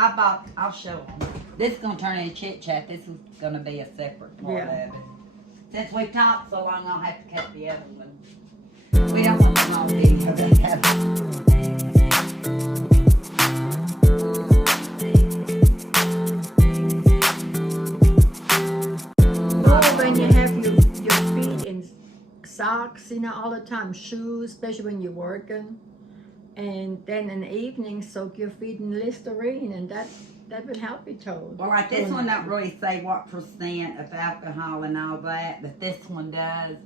I'll show them. This is going to turn into Chit Chat. This is going to be a separate part of it. Since we've talked so long, I'll have to cut the other one. We don't want them all video to have. When you have your feet in socks, all the time, shoes, especially when you're working, and then in the evening soak your feet in Listerine, and that would help your toes. Well, like this one don't really say what percent of alcohol and all that, but this one does.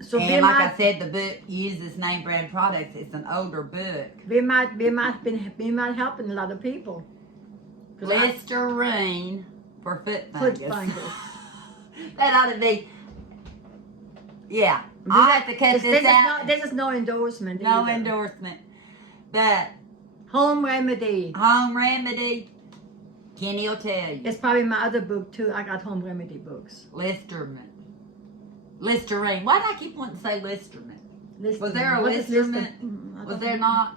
So and like I said, the book uses name brand products. It's an older book. We might helping a lot of people. Listerine for foot fungus. That ought to be. Yeah, I'll have to cut this out. This is no endorsement. No either. endorsement. But home remedy. Home remedy. Kenny will tell you. It's probably my other book too. I got home remedy books. Listerine. Why do I keep wanting to say Listerine? Was there a Listerine? Was there not?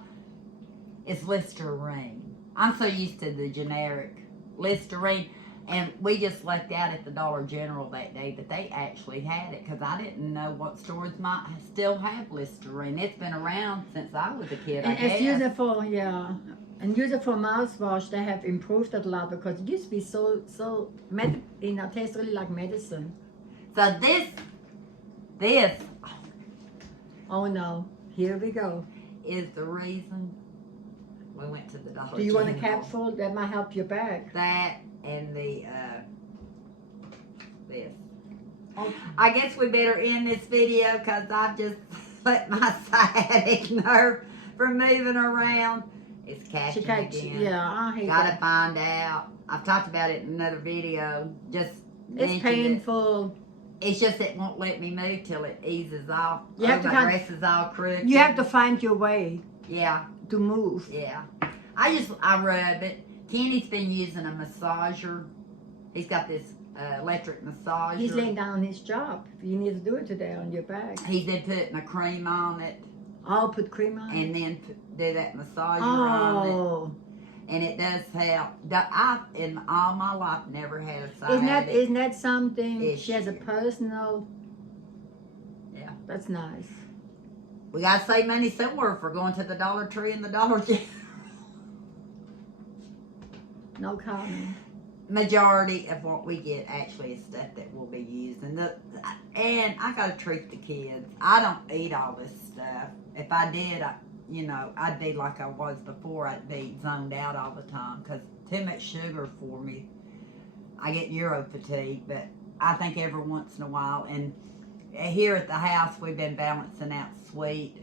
It's Listerine. I'm so used to the generic Listerine. And we just left out at the Dollar General that day, but they actually had it because I didn't know what stores might still have Listerine. It's been around since I was a kid. And it's useful, yeah. And useful mouthwash. They have improved it a lot because it used to be so tastes really like medicine. So this. Oh no! Here we go. Is the reason we went to the Dollar General. Do you want a capsule that might help your back? That. And the this. Okay. I guess we better end this video because I've just let my sciatic nerve from moving around. It's catching again. Yeah, I hate Gotta that. find out. I've talked about it in another video. It's painful. It's just it won't let me move till it eases off. You have to my dress is all crooked. You have to find your way. Yeah. To move. Yeah. I rub it. Kenny's been using a massager. He's got this electric massager. He's laying down on his job. You need to do it today on your back. He's been putting a cream on it. I'll put cream on it? And then do that massager on it. And it does help. I've, in all my life, never had a sciatic. Isn't that something? issue. She has a personal... Yeah. That's nice. We got to save money somewhere for going to the Dollar Tree and the Dollar General. No comment. Majority of what we get actually is stuff that will be used. And I got to treat the kids. I don't eat all this stuff. If I did, I'd be like I was before. I'd be zoned out all the time because too much sugar for me. I get Euro fatigue, but I think every once in a while. And here at the house, we've been balancing out sweets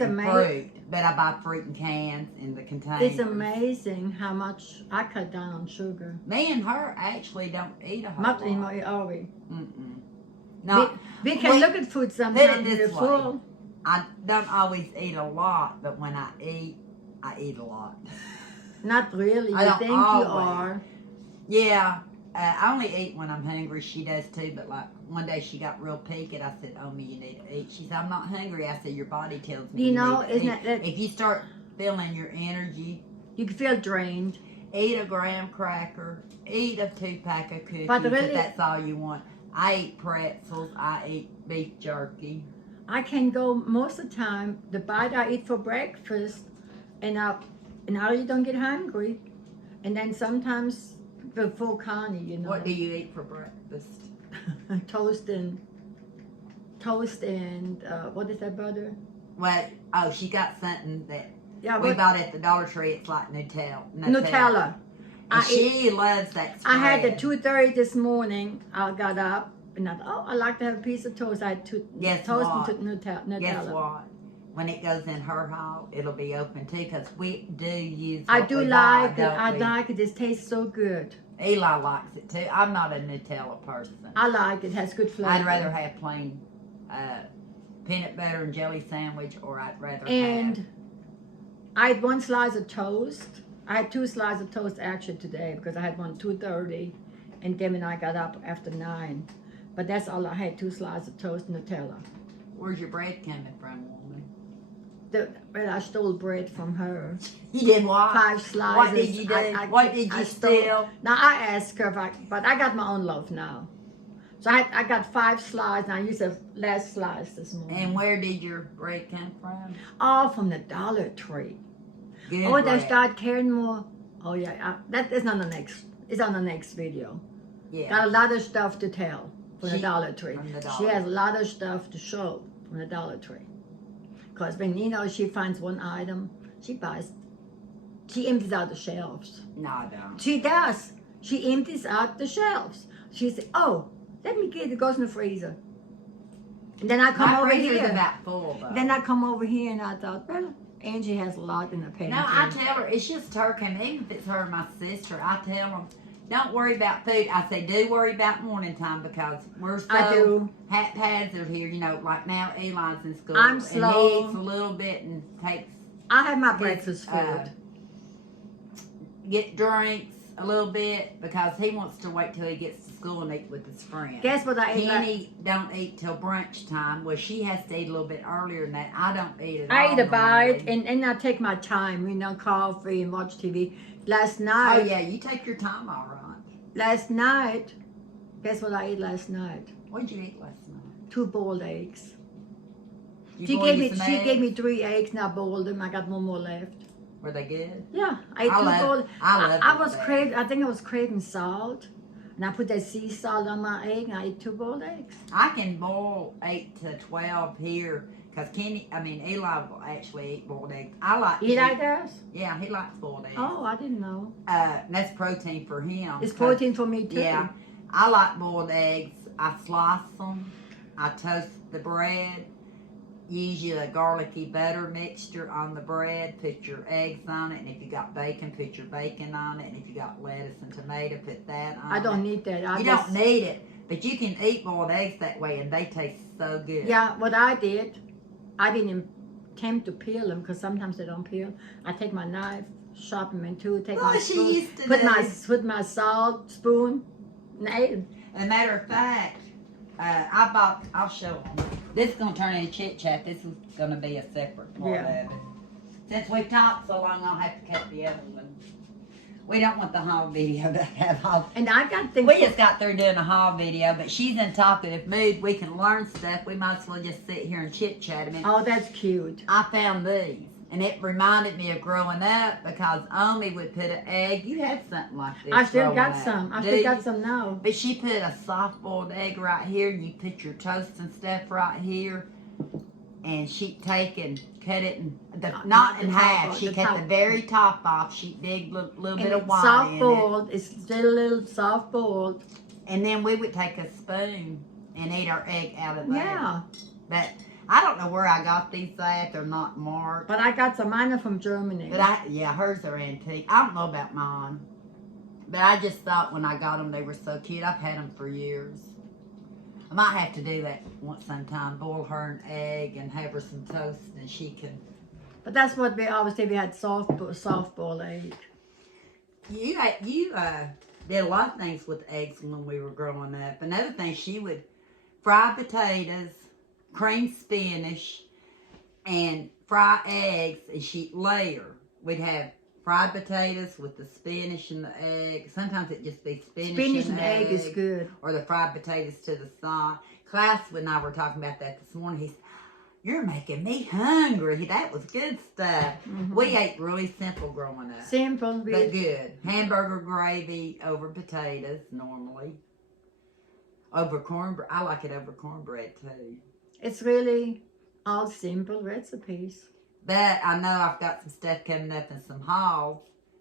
and fruit. But I buy fruit in cans in the containers. It's amazing how much I cut down on sugar. Me and her actually don't eat a whole lot. Not anymore, are we? Mm-mm. No, we can look at food sometimes. Put it this way. I don't always eat a lot, but when I eat a lot. Not really. You think you are. Yeah. I only eat when I'm hungry. She does too, but like one day she got real peaked. I said, "Omi, you need to eat." She said, "I'm not hungry." I said, "Your body tells me." Isn't that if you start feeling your energy, you can feel drained. Eat a graham cracker. Eat a 2-pack of cookies. But really, if that's all you want. I eat pretzels. I eat beef jerky. I can go most of the time. The bite I eat for breakfast, and I really don't get hungry, and then sometimes. Before Connie, What do you eat for breakfast? Toast and what is that butter? Well, she got something that we bought at the Dollar Tree. It's like Nutella. She loves that spread. I had the 2:30 this morning. I got up and I thought, I like to have a piece of toast. I had toast and Nutella. Guess what? When it goes in her hall, it'll be open too because we do use. I like it. It tastes so good. Eli likes it too. I'm not a Nutella person. I like it. It has good flavor. I'd rather have plain peanut butter and jelly sandwich, or I'd rather I had one slice of toast. I had 2 slices of toast actually today because I had one 2:30, and then when I got up after 9. But that's all I had, 2 slices of toast and Nutella. Where's your bread coming from, woman? Well, I stole bread from her. You did what? 5 slices. What did you do? What did you steal? Now I asked her but I got my own loaf now. So I got 5 slices, and I used the last slice this morning. And where did your bread come from? All from the Dollar Tree. Good Oh, they bread. start carrying more. Oh yeah, that is on the next. It's on the next video. Yeah. Got a lot of stuff to tell from the Dollar Tree. From the She Dollar. has a lot of stuff to show from the Dollar Tree. Because when she finds one item, she empties out the shelves. No, I don't. She does. She empties out the shelves. She says, "Oh, let me get it." It goes in the freezer. And then I come My over freezer's here. about full though. Then I come over here and I thought, well, Angie has a lot in the pantry. No, I tell her it's just her coming. Even if it's her and my sister, I tell them, don't worry about food. I say, do worry about morning time because we're so I do. haphazard here. You know, like now Eli's in school. I'm And slow. he eats a little bit and takes, I have my breakfast food. get drinks a little bit because he wants to wait till he gets to school and eat with his friends. Guess what I ate? Kenny don't eat till brunch time. Well, she has to eat a little bit earlier than that. I don't eat at all. I eat a bite normally. and I take my time, coffee and watch TV. Last Oh night, yeah, you take your time, all right. Guess what I ate last night? What did you eat last night? 2 boiled eggs. You She boiled gave you me some she eggs? gave me 3 eggs and I boiled them. I got 1 more left. Were they good? Yeah, I ate I 2 love- boiled. I love I was those craving. I think I was craving salt, and I put that sea salt on my egg, and I ate 2 boiled eggs. I can boil 8 to 12 here because Eli will actually eat boiled eggs. I like to Eli eat- does? Yeah, he likes boiled eggs. Oh, I didn't know. That's protein for him. It's 'cause- protein for me too. Yeah, I like boiled eggs. I slice them. I toast the bread. Use your garlicky butter mixture on the bread. Put your eggs on it, and if you got bacon, put your bacon on it. And if you got lettuce and tomato, put that on it. I don't need that. You don't need it, but you can eat boiled eggs that way, and they taste so good. Yeah, what I did, I didn't attempt to peel them because sometimes they don't peel. I take my knife, chop them in 2, take my Well, she spoon, used to put my salt spoon, and I ate them. As a matter of fact, I'll show them. This is going to turn into Chit Chat. This is going to be a separate part Yeah. of it. Since we've talked so long, I'll have to cut the other one. We don't want the haul video to have haul. And I got things. We just got through doing a haul video, but she's in talkative mood. We can learn stuff. We might as well just sit here and chit chat a minute. Oh, that's cute. I found these, and it reminded me of growing up because Omi would put an egg. You had something like this. I still growing got up, some. I do still you? got some now. But she put a soft boiled egg right here, and you put your toast and stuff right here, and she'd take and cut it not in the top half. off, She the cut top. the very top off. She dig a little bit And of it's white soft in it, boiled. It's still a little soft boiled. and then we would take a spoon and eat our egg out of there. Yeah. But I don't know where I got these at. They're not marked. But I got some. Mine are from Germany. But hers are antique. I don't know about mine. But I just thought when I got them, they were so cute. I've had them for years. I might have to do that once sometime. Boil her an egg and have her some toast, and she can. But that's what we always did. We had soft boiled egg. You did a lot of things with eggs when we were growing up. Another thing, she would fry potatoes, cream spinach, and fry eggs, and she'd layer. We'd have fried potatoes with the spinach and the egg. Sometimes it'd just be Spinach and egg is good. or the fried potatoes to the side. Klaus and I were talking about that this morning. He said, "You're making me hungry." That was good stuff. Mhm. We ate really simple growing up. Simple. But good. Hamburger gravy over potatoes, normally. Over cornbread. I like it over cornbread, too. It's really all simple recipes. But I know I've got some stuff coming up and some hauls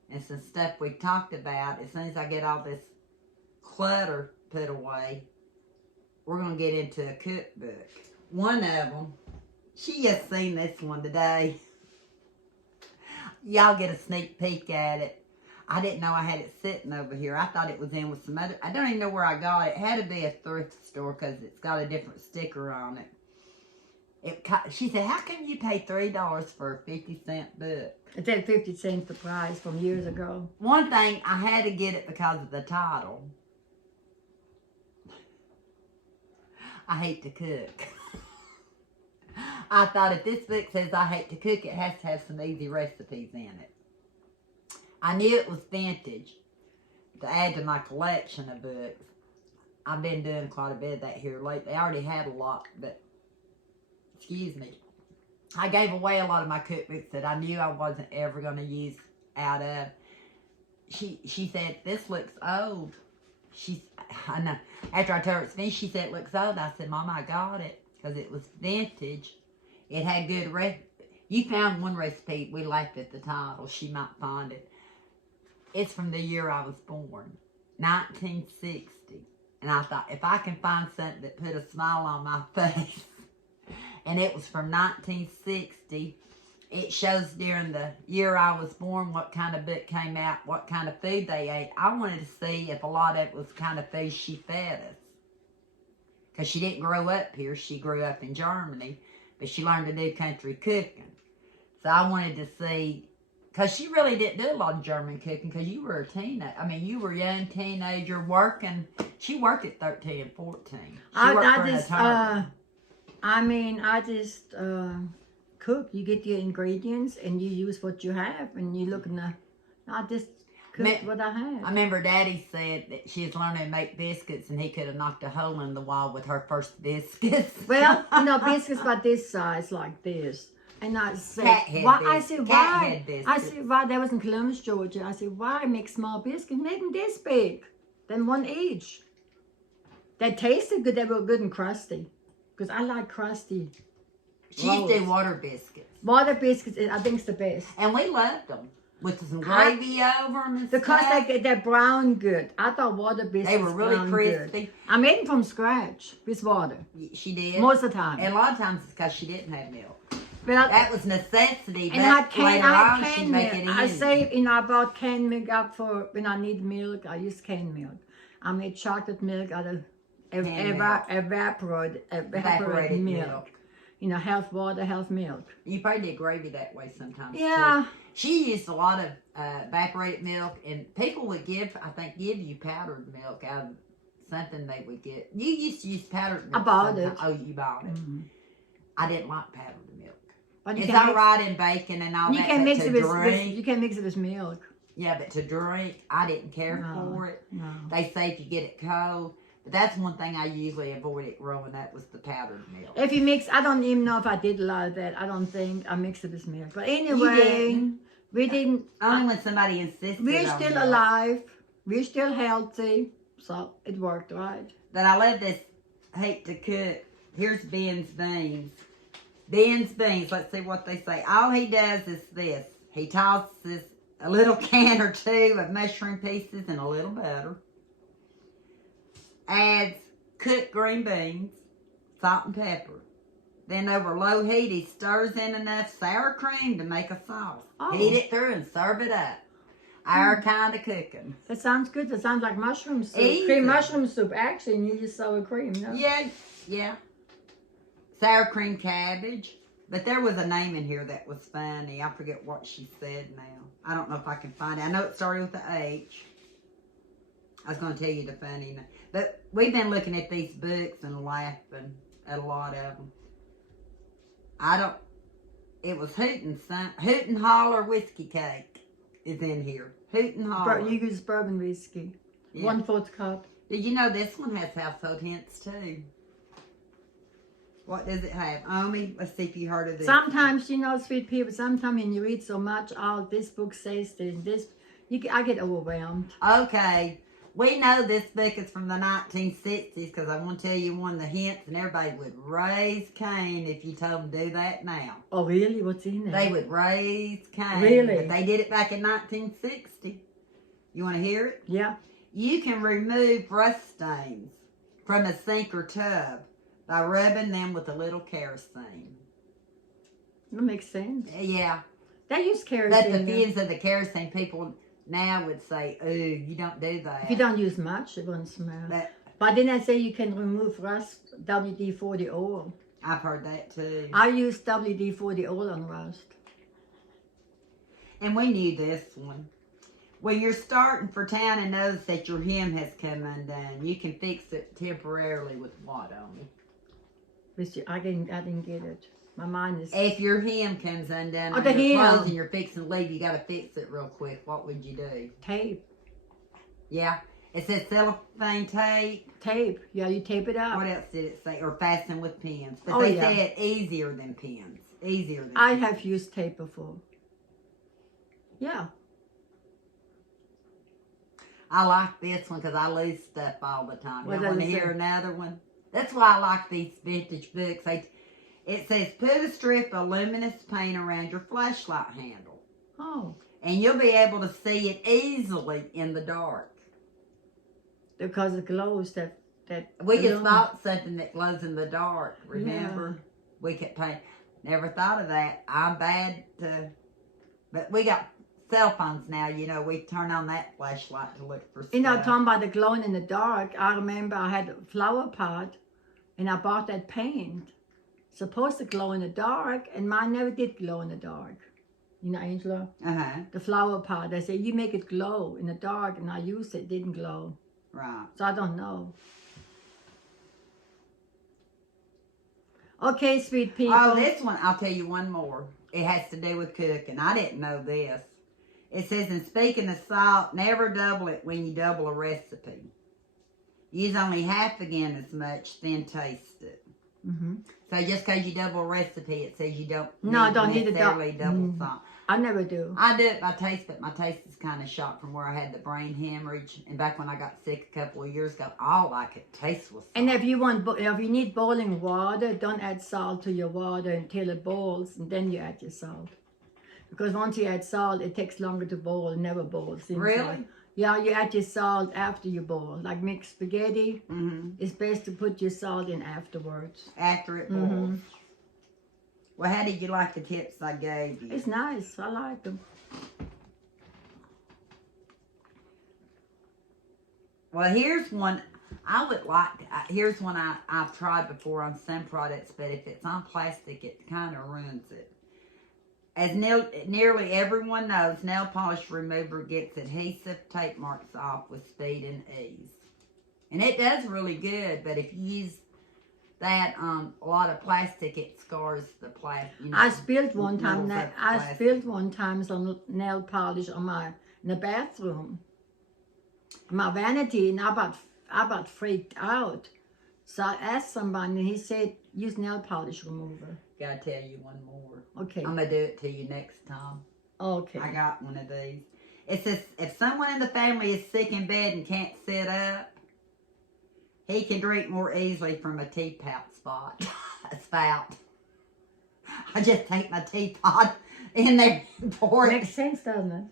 and some stuff we talked about. As soon as I get all this clutter put away, we're going to get into a cookbook. One of them, she just seen this one today. Y'all get a sneak peek at it. I didn't know I had it sitting over here. I thought it was in with some other. I don't even know where I got it. It had to be a thrift store because it's got a different sticker on it. She said, "How can you pay $3 for a 50-cent book?" It said 50 cents the price from years ago. One thing, I had to get it because of the title. I hate to cook. I thought if this book says I hate to cook, it has to have some easy recipes in it. I knew it was vintage to add to my collection of books. I've been doing quite a bit of that here lately. I already had a lot, but, excuse me. I gave away a lot of my cookbooks that I knew I wasn't ever going to use out of. She said, this looks old. I know. After I told her it's finished, she said, it looks old. I said, Mama, I got it because it was vintage. It had good You found one recipe. We laughed at the title. She might find it. It's from the year I was born, 1960. And I thought, if I can find something that put a smile on my face, and it was from 1960, it shows during the year I was born what kind of book came out, what kind of food they ate. I wanted to see if a lot of it was the kind of food she fed us. Because she didn't grow up here. She grew up in Germany, but she learned to do country cooking. So I wanted to see, because she really didn't do a lot of German cooking because you were a teenager. I mean, you were a young teenager working. She worked at 13 and 14. I just cook. You get your ingredients and you use what you have, and you look in the. I just cooked what I had. I remember Daddy said that she was learning to make biscuits, and he could have knocked a hole in the wall with her first biscuits. Well, biscuits about this size, like this. And I said, why? I said, why? That was in Columbus, Georgia. I said, why make small biscuits? Make them this big, then one each. They tasted good. They were good and crusty, because I like crusty. She used to do water biscuits. Water biscuits, I think, is the best. And we loved them with some gravy over them and because stuff. they're brown good. I thought water biscuits. They were really crispy. Good. I made them from scratch with water. She did most of the time. And a lot of times it's because she didn't have milk. Well, that was necessity. And I she'd make it easy. I saved, I bought canned milk up for when I need milk. I use canned milk. I made chocolate milk out of evaporated milk. Health water, health milk. You probably did gravy that way sometimes. Yeah. Too. She used a lot of evaporated milk, and people would give you powdered milk out of something they would get. You used to use powdered milk. I bought it. Oh, you bought it. Mm-hmm. I didn't like powdered milk. But it's all right in bacon and all that. You can mix it with milk. Yeah, but to drink, I didn't care for it. No. They say if you get it cold. But that's one thing I usually avoided growing up was the powdered milk. If you mix, I don't even know if I did a lot of that. I don't think I mixed it with milk. But anyway, we didn't. Only when somebody insisted. We're still alive. We're still healthy. So it worked, right? But I love this hate to cook. Here's Ben's beans. Ben's beans. Let's see what they say. All he does is this. He tosses a little can or two of mushroom pieces and a little butter. Adds cooked green beans, salt and pepper. Then over low heat, he stirs in enough sour cream to make a sauce. Oh. Heat it through and serve it up. Our kind of cooking. That sounds good. That sounds like mushroom soup. Easy. Cream mushroom soup. Actually, and you just sour cream, no? Yeah. Sour cream cabbage. But there was a name in here that was funny. I forget what she said now. I don't know if I can find it. I know it started with the H. I was going to tell you the funny name. But we've been looking at these books and laughing at a lot of them. It was Hoot and Holler Whiskey Cake is in here. Hoot and Holler. You use bourbon whiskey. Yeah. 1/4 cup. Did you know this one has household hints too? What does it have? Omi, let's see if you heard of this. Sometimes, sweet people, sometimes when you read so much, this book says this. I get overwhelmed. Okay. We know this book is from the 1960s because I want to tell you one of the hints, and everybody would raise Cain if you told them to do that now. Oh, really? What's in there? They would raise Cain. Really? But they did it back in 1960. You want to hear it? Yeah. You can remove rust stains from a sink or tub by rubbing them with a little kerosene. That makes sense. Yeah. They use kerosene. But the fumes of the kerosene, people now would say, "Ooh, you don't do that." If you don't use much, it won't smell. But then I say you can remove rust, WD-40 oil. I've heard that too. I use WD-40 oil on rust. And we knew this one. When you're starting for town and notice that your hem has come undone, you can fix it temporarily with what on it? I didn't get it. My mind is. If your hem comes undone Oh, the on your hem. clothes and you're fixing to leave, you got to fix it real quick. What would you do? Tape. Yeah. It says cellophane tape. Tape. Yeah, you tape it up. What else did it say? Or fasten with pins. But Oh, they yeah. said easier than pins. Easier than I pins. have used tape before. Yeah. I like this one because I lose stuff all the time. What You does want to it hear say? another one? That's why I like these vintage books. It says, put a strip of luminous paint around your flashlight handle. Oh. And you'll be able to see it easily in the dark. Because it glows that We could balloon. spot something that glows in the dark, remember? Yeah. We could paint. Never thought of that. I'm bad to... But we got cell phones now, you know. We turn on that flashlight to look for stuff. You know, talking about the glowing in the dark, I remember I had a flower pot and I bought that paint. Supposed to glow in the dark, and mine never did glow in the dark. You know, Angela? Uh-huh. The flower pot. They say, you make it glow in the dark, and I used it, it didn't glow. Right. So I don't know. Okay, sweet people. Oh, this one, I'll tell you one more. It has to do with cooking. I didn't know this. It says, in speaking of salt, never double it when you double a recipe. Use only half again as much, then taste it. Mm-hmm. So just because you double a recipe, it says you don't need to necessarily double salt. I never do. I do it by taste, but my taste is kind of shot from where I had the brain hemorrhage. And back when I got sick a couple of years ago, all I could taste was salt. And if you need boiling water, don't add salt to your water until it boils, and then you add your salt. Because once you add salt, it takes longer to boil. It never boils. Really? Like. Yeah, you add your salt after you boil. Like mixed spaghetti, it's best to put your salt in afterwards. After it boils. Well, how did you like the tips I gave you? It's nice. I like them. Well, here's one I would like. Here's one I've tried before on some products, but if it's on plastic, it kind of ruins it. As nearly everyone knows, nail polish remover gets adhesive tape marks off with speed and ease. And it does really good, but if you use that on a lot of plastic, it scars the plastic. You know, I spilled one time. metals of I plastic. spilled one time some nail polish on in the bathroom. My vanity, and I about freaked out. So I asked somebody, and he said, use nail polish remover. Gotta tell you one more. Okay. I'm gonna do it to you next time. Okay. I got one of these. It says, if someone in the family is sick in bed and can't sit up, he can drink more easily from a teapot spot. A spout. I just take my teapot in there and pour it. Makes sense, doesn't it?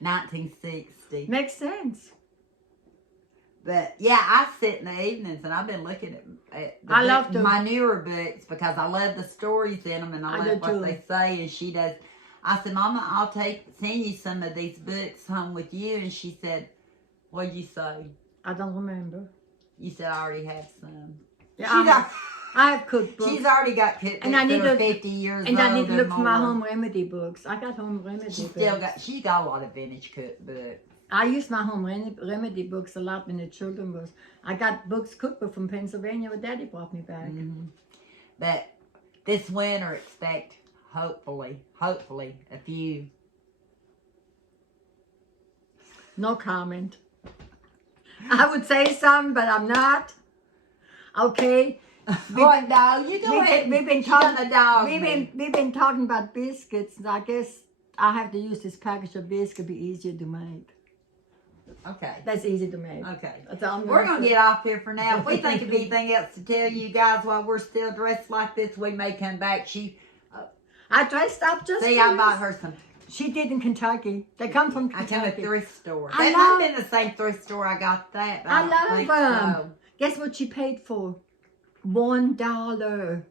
1960. Makes sense. But yeah, I sit in the evenings and I've been looking at I love to- my newer books because I love the stories in them and I I love do what too. they say. And she does. I said, Mama, I'll send you some of these books home with you. And she said, what'd you say? I don't remember. You said I already have some. Yeah, I have cookbooks. She's already got cookbooks And I need that are to- 50 years And old I need to look for my more. home remedy books. I got home remedy books. She got a lot of vintage cookbooks. I use my home remedy books a lot when the children was. I got cookbook from Pennsylvania when Daddy brought me back. Mm-hmm. But this winter, expect hopefully a few. No comment. I would say something, but I'm not. Okay. What dog? You go ahead. We've been She done talking. a dog We've me. been talking about biscuits. And I guess I have to use this package of biscuits. Be easier to make. Okay. That's easy to make. Okay. That's all I'm We're gonna going to say. get off here for now. If we think of anything else to tell you guys while we're still dressed like this, we may come back. I dressed up just. See, for I you. bought her some. She did in Kentucky. They come from I Kentucky. come to a thrift store. I That might have been the same thrift store I got that. But I don't love think them. so. Guess what she paid for? $1.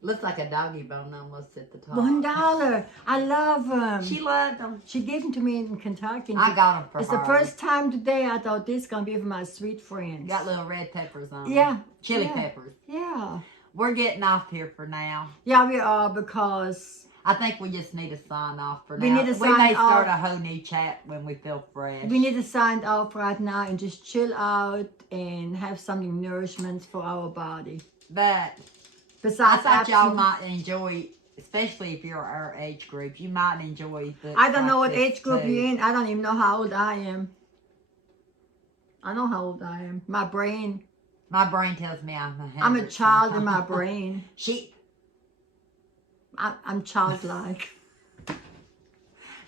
Looks like a doggy bone almost at the top. $1. I love them. She loved them. She gave them to me in Kentucky. I got them for It's her. the first time today I thought this is gonna be for my sweet friends. Got little red peppers on them. Yeah. Chili Yeah. peppers. Yeah. We're getting off here for now. Yeah, we are because I think we just need to sign off for We now. need to we may sign start off. a whole new chat when we feel fresh. we need to sign off right now and just chill out and have something nourishment for our body. But I Besides thought y'all absinthe. might enjoy, especially if you're our age group, you might enjoy the. I don't know what this age group too. you're in. I don't even know how old I am. I know how old I am. My brain. My brain tells me I'm a I'm a child in my brain. I'm childlike.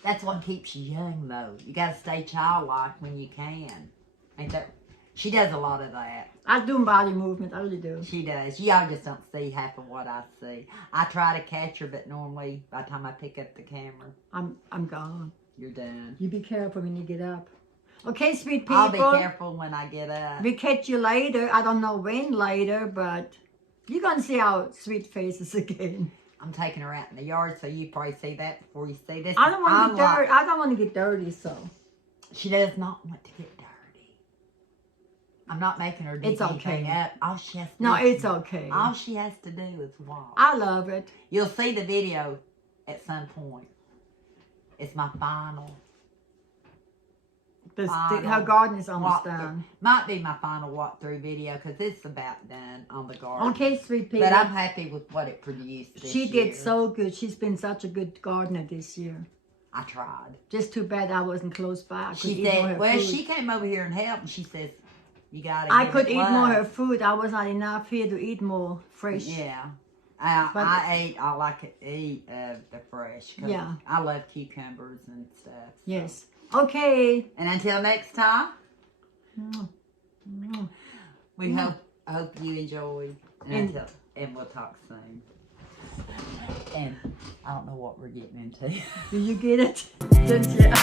That's what keeps you young, though. You gotta stay childlike when you can. Ain't that? She does a lot of that. I do body movement. I really do. She does. Y'all just don't see half of what I see. I try to catch her, but normally by the time I pick up the camera, I'm gone. you're done. You be careful when you get up. Okay, sweet people. I'll be careful when I get up. We catch you later. I don't know when later, but you're gonna see our sweet faces again. I'm taking her out in the yard, so you probably see that before you see this. I don't want to get dirty. I don't want to get dirty, so She does not want to get dirty. I'm not making her do It's anything okay. up. All she has to no, do, it's okay. all she has to do is walk. I love it. You'll see the video at some point. It's my final. Her garden is almost walkthrough. done. Might be my final walkthrough video because it's about done on the garden. Okay, sweet people. But I'm happy with what it produced this She year. did so good. She's been such a good gardener this year. I tried. Just too bad I wasn't close by. I could She eat more said, her well, food. she came over here and helped, and she says, you got to I give could it eat love. more her food. I was not enough here to eat more fresh. Yeah. But- I like to eat the fresh. 'Cause Yeah. I love cucumbers and stuff. Yes. Okay. And until next time, Mm. we hope you enjoyed. And we'll talk soon. And I don't know what we're getting into. Do you get it? Cynthia.